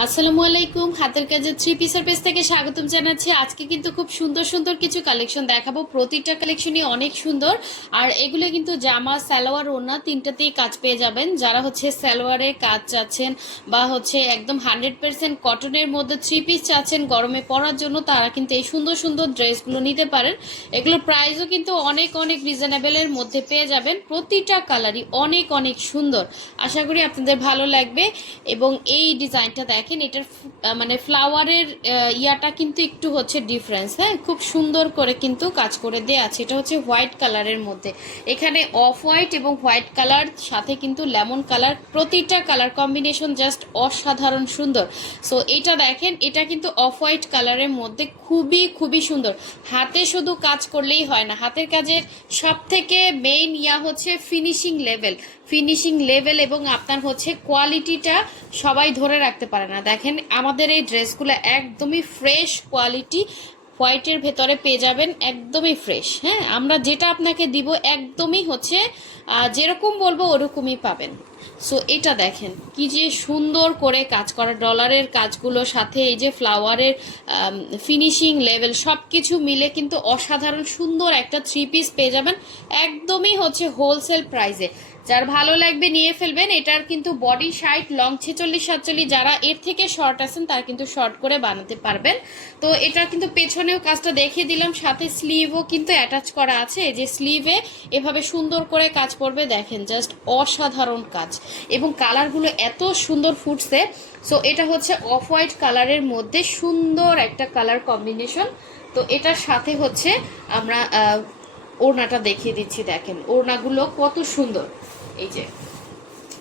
আসসালামু আলাইকুম। হাতের কাজের থ্রি পিসের পেজ থেকে স্বাগতম জানাচ্ছি। আজকে কিন্তু খুব সুন্দর সুন্দর কিছু কালেকশন দেখাবো। প্রতিটা কালেকশনই অনেক সুন্দর। আর এগুলো কিন্তু জামা, সালোয়ার, ওড়না তিনটাতেই কাজ পেয়ে যাবেন। যারা হচ্ছে সালোয়ারের কাজ চাচ্ছেন বা হচ্ছে একদম 100% কটনের মধ্যে থ্রি পিস চাচ্ছেন গরমে পরার জন্য, তারা কিন্তু এই সুন্দর সুন্দর ড্রেসগুলো নিতে পারেন। এগুলোর প্রাইসও কিন্তু অনেক অনেক রিজনেবলের মধ্যে পেয়ে যাবেন। প্রতিটা কালারই অনেক অনেক সুন্দর। আশা করি আপনাদের ভালো লাগবে। এবং এই ডিজাইনটা দেখেন, এটার মানে ফ্লাওয়ারের ইয়াটা কিন্তু একটু হচ্ছে ডিফারেন্স। হ্যাঁ, খুব সুন্দর করে কিন্তু কাজ করে দেয়া আছে। এটা হচ্ছে হোয়াইট কালারের মধ্যে, এখানে অফ হোয়াইট এবং হোয়াইট কালার, সাথে কিন্তু লেমন কালার। প্রতিটা কালার কম্বিনেশন জাস্ট অসাধারণ সুন্দর। সো এটা দেখেন, এটা কিন্তু অফ হোয়াইট কালারের মধ্যে খুবই খুবই সুন্দর। হাতে শুধু কাজ করলেই হয় না, হাতের কাজের সব থেকে মেইন ইয়া হচ্ছে ফিনিশিং লেভেল এবং আপনার হচ্ছে কোয়ালিটিটা সবাই ধরে রাখতে পারে না। দেখেন আমাদের এই ড্রেসগুলো একদমই ফ্রেশ কোয়ালিটি, হোয়াইটের ভেতরে পেয়ে যাবেন, একদমই ফ্রেশ। হ্যাঁ, আমরা যেটা আপনাকে দিব একদমই হচ্ছে যেরকম বলবো ওরকমই পাবেন। সো এটা দেখেন কি যে সুন্দর করে কাজ করা, ডলারের কাজগুলোর সাথে এই যে ফ্লাওয়ারের ফিনিশিং লেভেল সব কিছু মিলে কিন্তু অসাধারণ সুন্দর একটা থ্রি পিস পেয়ে যাবেন, একদমই হচ্ছে হোলসেল প্রাইসে। যার ভালো লাগবে নিয়ে ফেলবেন। এটার কিন্তু বডি 60, লং 46-47, যারা এর থেকে শর্ট আছেন তারা কিন্তু শর্ট করে বানাতে পারবেন। তো এটা কিন্তু পেছনেও কাজটা দেখিয়ে দিলাম, সাথে স্লিভও কিন্তু অ্যাটাচ করা আছে। এই যে স্লিভে এভাবে সুন্দর করে কাজ করবে, দেখেন জাস্ট অসাধারণ কাজ এবং কালারগুলো এত সুন্দর ফুটছে। সো এটা হচ্ছে অফ হোয়াইট কালারের মধ্যে সুন্দর একটা কালার কম্বিনেশন। তো এটার সাথে হচ্ছে আমরা ওড়নাটা দেখিয়ে দিচ্ছি। দেখেন ওড়নাগুলো কত সুন্দর। এই যে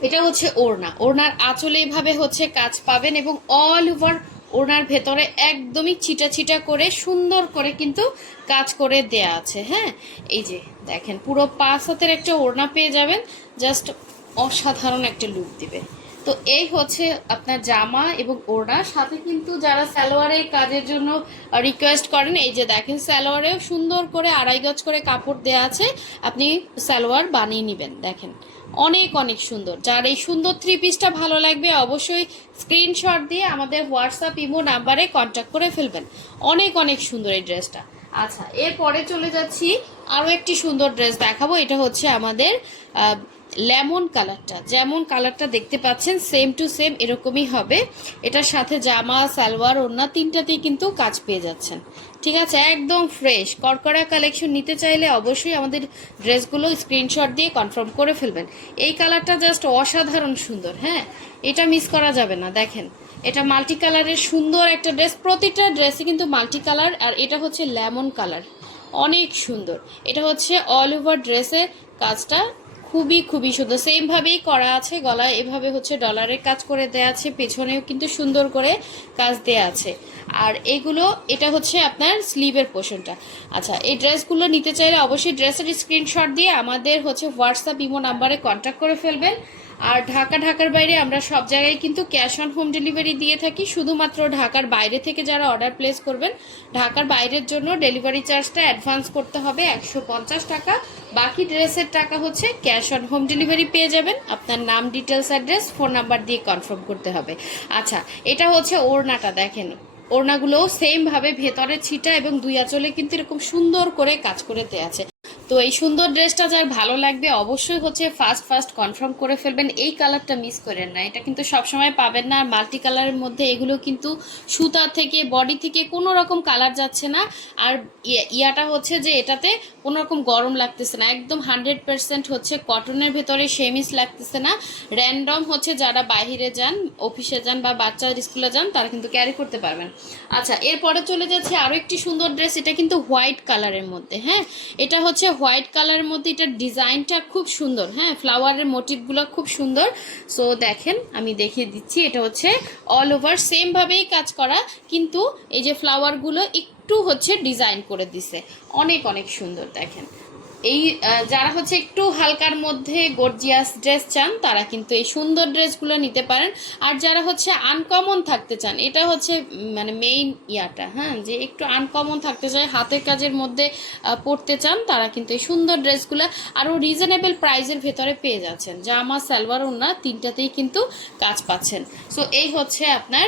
এটা হচ্ছে ওড়না, ওড়নার আঁচলে এইভাবে হচ্ছে কাজ পাবেন এবং অল ওভার ওড়নার ভেতরে একদমই ছিটা ছিটা করে সুন্দর করে কিন্তু কাজ করে দেয়া আছে। হ্যাঁ, এই যে দেখেন পুরো 5 হাতের একটা ওড়না পেয়ে যাবেন, জাস্ট অসাধারণ একটা লুক দিবে। তো এই হচ্ছে আপনার জামা এবং ওড়না। সাথে কিন্তু যারা সালোয়ারের কাজের জন্য রিকোয়েস্ট করেন, এই যে দেখেন সালোয়ারেও সুন্দর করে 2.5 গজ করে কাপড় দেওয়া আছে, আপনি সালোয়ার বানিয়ে নেবেন। দেখেন অনেক অনেক সুন্দর। যার এই সুন্দর থ্রি পিসটা ভালো লাগবে অবশ্যই স্ক্রিনশট দিয়ে আমাদের হোয়াটসঅ্যাপ ইমো নাম্বারে কন্ট্যাক্ট করে ফেলবেন। অনেক অনেক সুন্দর এই ড্রেসটা। আচ্ছা, এরপরে চলে যাচ্ছি, আরও একটি সুন্দর ড্রেস দেখাবো। এটা হচ্ছে আমাদের লেমন কালারটা, যেমন কালারটা দেখতে পাচ্ছেন সেম টু সেম এরকমই হবে। এটার সাথে জামা, সালোয়ার, ওড়না তিনটাতেই কিন্তু কাজ পেয়ে যাচ্ছেন। ঠিক আছে, একদম ফ্রেশ কড়কড়া কালেকশন নিতে চাইলে অবশ্যই আমাদের ড্রেসগুলো স্ক্রিনশট দিয়ে কনফার্ম করে ফেলবেন। এই কালারটা জাস্ট অসাধারণ সুন্দর। হ্যাঁ, এটা মিস করা যাবে না। দেখেন এটা মাল্টি কালারের সুন্দর একটা ড্রেস, প্রতিটা ড্রেসে কিন্তু মাল্টি কালার। আর এটা হচ্ছে লেমন কালার, অনেক সুন্দর। এটা হচ্ছে অল ওভার ড্রেসের কাজটা খুবই খুবই সুন্দর, সেমভাবেই করা আছে। গলায় এভাবে হচ্ছে ডলারের কাজ করে দেয়া আছে, পেছনেও কিন্তু সুন্দর করে কাজ দেয়া আছে। আর এগুলো, এটা হচ্ছে আপনার স্লিভের পোর্শনটা। আচ্ছা, এই ড্রেসগুলো নিতে চাইলে অবশ্যই ড্রেসের স্ক্রিনশট দিয়ে আমাদের হচ্ছে হোয়াটসঅ্যাপ ইমো নাম্বারে কন্ট্যাক্ট করে ফেলবেন। আর ঢাকার বাইরে আমরা সব জায়গায় কিন্তু ক্যাশ অন হোম ডেলিভারি দিয়ে থাকি। শুধুমাত্র ঢাকার বাইরে থেকে যারা অর্ডার প্লেস করবেন, ঢাকার বাইরের জন্য ডেলিভারি চার্জটা অ্যাডভান্স করতে হবে 150 টাকা। বাকি ড্রেসের টাকা হচ্ছে ক্যাশ অন হোম ডেলিভারি পেয়ে যাবেন। আপনার নাম, ডিটেলস, অ্যাড্রেস, ফোন নাম্বার দিয়ে কনফার্ম করতে হবে। আচ্ছা, এটা হচ্ছে ওড়নাটা। দেখেন ওড়নাগুলোও সেমভাবে ভেতরে ছিটা এবং দুই আঁচলে কিন্তু এরকম সুন্দর করে কাজ করে দেওয়া আছে। তো এই সুন্দর ড্রেসটা যার ভালো লাগবে অবশ্যই হচ্ছে ফার্স্ট কনফার্ম করে ফেলবেন। এই কালারটা মিস করেন না, এটা কিন্তু সবসময় পাবেন না। আর মাল্টি কালারের মধ্যে এগুলো কিন্তু সুতা থেকে বডি থেকে কোনো রকম কালার যাচ্ছে না। আর ইয়াটা হচ্ছে যে এটাতে কোনো রকম গরম লাগতেছে না, একদম 100% হচ্ছে কটনের ভেতরে সেমিস লাগতেছে না। র্যান্ডম হচ্ছে যারা বাইরে যান, অফিসে যান বা বাচ্চার স্কুলে যান, তারা কিন্তু ক্যারি করতে পারবেন। আচ্ছা, এরপরে চলে যাচ্ছে আরও একটি সুন্দর ড্রেস। এটা কিন্তু হোয়াইট কালারের মধ্যে। হ্যাঁ, এটা হচ্ছে হোয়াইট কালারের মধ্যে, এটার ডিজাইনটা খুব সুন্দর। হ্যাঁ, ফ্লাওয়ারের মোটিভগুলো খুব সুন্দর। সো দেখেন আমি দেখিয়ে দিচ্ছি, এটা হচ্ছে অল ওভার সেমভাবেই কাজ করা, কিন্তু এই যে ফ্লাওয়ারগুলো একটু হচ্ছে ডিজাইন করে দিছে, অনেক অনেক সুন্দর। দেখেন এই যারা হচ্ছে একটু হালকার মধ্যে গর্জিয়াস ড্রেস চান তারা কিন্তু এই সুন্দর ড্রেসগুলো নিতে পারেন। আর যারা হচ্ছে আনকমন থাকতে চান, এটা হচ্ছে মানে মেইন ইয়াটা, হ্যাঁ, যে একটু আনকমন থাকতে চায়, হাতের কাজের মধ্যে পরতে চান, তারা কিন্তু এই সুন্দর ড্রেসগুলো আরও রিজনেবল প্রাইসের ভেতরে পেয়ে যাচ্ছেন। জামা সালোয়ার ওড়না তিনটাতেই কিন্তু কাজ পাচ্ছেন। সো এই হচ্ছে আপনার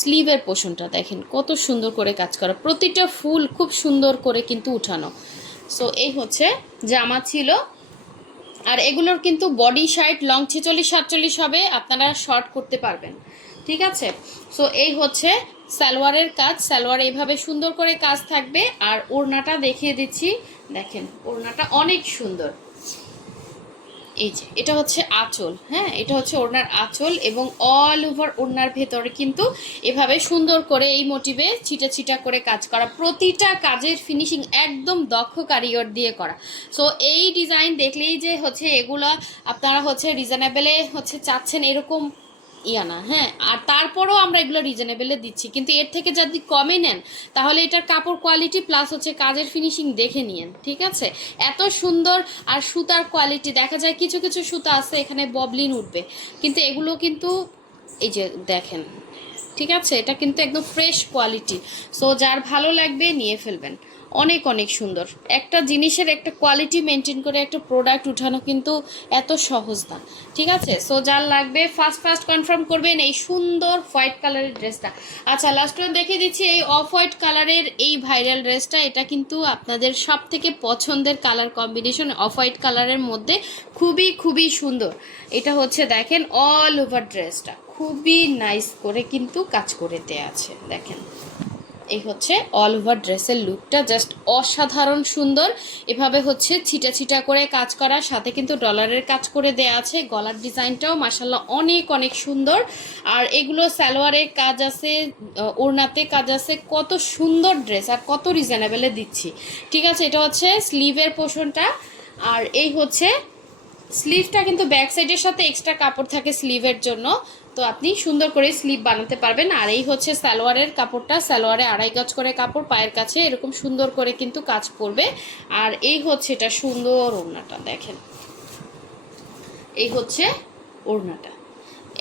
স্লিভের পোর্শনটা দেখেন কত সুন্দর করে কাজ করা, প্রতিটা ফুল খুব সুন্দর করে কিন্তু উঠানো। সো এই হচ্ছে জামা ছিল। আর এগুলোর কিন্তু বডি সাইড লং 46-47 হবে, আপনারা শর্ট করতে পারবেন, ঠিক আছে। সো এই হচ্ছে সালোয়ারের কাজ, সালোয়ার এইভাবে সুন্দর করে কাজ থাকবে। আর ওড়নাটা দেখিয়ে দিচ্ছি, দেখেন ওড়নাটা অনেক সুন্দর। এই যে এটা হচ্ছে আঁচল, হ্যাঁ, এটা হচ্ছে ওড়নার আঁচল এবং অল ওভার ওড়নার ভেতরে কিন্তু এভাবে সুন্দর করে এই মোটিভে ছিটা ছিটা করে কাজ করা, প্রতিটা কাজের ফিনিশিং একদম দক্ষ কারিগর দিয়ে করা। সো এই ডিজাইন দেখলেই যে হচ্ছে এগুলো আপনারা হচ্ছে রিজনেবলে হচ্ছে চাচ্ছেন এরকম ইয়া না, হ্যাঁ। আর তারপরেও আমরা এগুলো রিজনেবলে দিচ্ছি, কিন্তু এর থেকে যদি কমে নেন তাহলে এটার কাপড় কোয়ালিটি প্লাস হচ্ছে কাজের ফিনিশিং দেখে নিয়েন, ঠিক আছে। এত সুন্দর। আর সুতার কোয়ালিটি দেখা যায় কিছু কিছু সুতা আছে এখানে ববলিন উঠবে, কিন্তু এগুলো কিন্তু এই যে দেখেন, ঠিক আছে, এটা কিন্তু একদম ফ্রেশ কোয়ালিটি। সো যার ভালো লাগবে নিয়ে ফেলবেন, অনেক অনেক সুন্দর। একটা জিনিসের একটা কোয়ালিটি মেনটেন করে একটা প্রোডাক্ট উঠানো কিন্তু এত সহজ না, ঠিক আছে। সো যার লাগবে ফার্স্ট কনফার্ম করবেন এই সুন্দর হোয়াইট কালারের ড্রেসটা। আচ্ছা, লাস্ট ওয়ান দেখিয়ে দিচ্ছি এই অফ হোয়াইট কালারের এই ভাইরাল ড্রেসটা। এটা কিন্তু আপনাদের সব থেকে পছন্দের কালার কম্বিনেশন, অফ হোয়াইট কালারের মধ্যে খুবই খুবই সুন্দর। এটা হচ্ছে দেখেন অল ওভার ড্রেসটা খুবই নাইস করে কিন্তু কাজ করে দেয়া আছে, দেখেন এই হচ্ছে অল ওভার ড্রেসের লুকটা, জাস্ট অসাধারণ সুন্দর। এভাবে হচ্ছে ছিটা ছিটা করে কাজ করা, সাথে কিন্তু ডলারের কাজ করে দেয়া আছে। গলার ডিজাইনটাও মাশাল্লাহ অনেক অনেক সুন্দর। আর এগুলো সালোয়ারের কাজ আছে, ওড়নাতে কাজ আছে, কত সুন্দর ড্রেস আর কত রিজনেবলে দিচ্ছি, ঠিক আছে। এটা হচ্ছে স্লিভের পোর্শনটা। আর এই হচ্ছে স্লিভটা, কিন্তু ব্যাক সাইডের সাথে এক্সট্রা কাপড় থাকে স্লিভের জন্য, তো আপনি সুন্দর করে স্লিভ বানাতে পারবেন। আর এই হচ্ছে সালোয়ারের কাপড়টা, সালোয়ারে 2.5 গজ করে কাপড়, পায়ের কাছে এরকম সুন্দর করে কিন্তু কাজ পড়বে। আর এই হচ্ছে এটা সুন্দর ওড়নাটা, দেখেন এই হচ্ছে ওড়নাটা,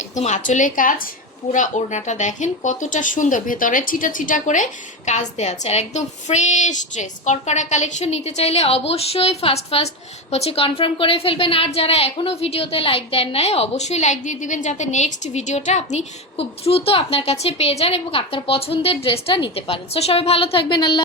একদম আঁচলে কাজ, পুরা ওড়নাটা দেখেন কতটা সুন্দর, ভেতরে ছিটা ছিটা করে কাজ দেওয়া আছে। আর একদম ফ্রেশ ড্রেস, কড়কড়া কালেকশন নিতে চাইলে অবশ্যই ফার্স্ট হচ্ছে কনফার্ম করে ফেলবেন। আর যারা এখনও ভিডিওতে লাইক দেন নাই অবশ্যই লাইক দিয়ে দিবেন, যাতে নেক্সট ভিডিওটা আপনি খুব দ্রুত আপনার কাছে পেয়ে যান এবং আপনার পছন্দের ড্রেসটা নিতে পারেন। সো সবাই ভালো থাকবেন, আল্লাহ।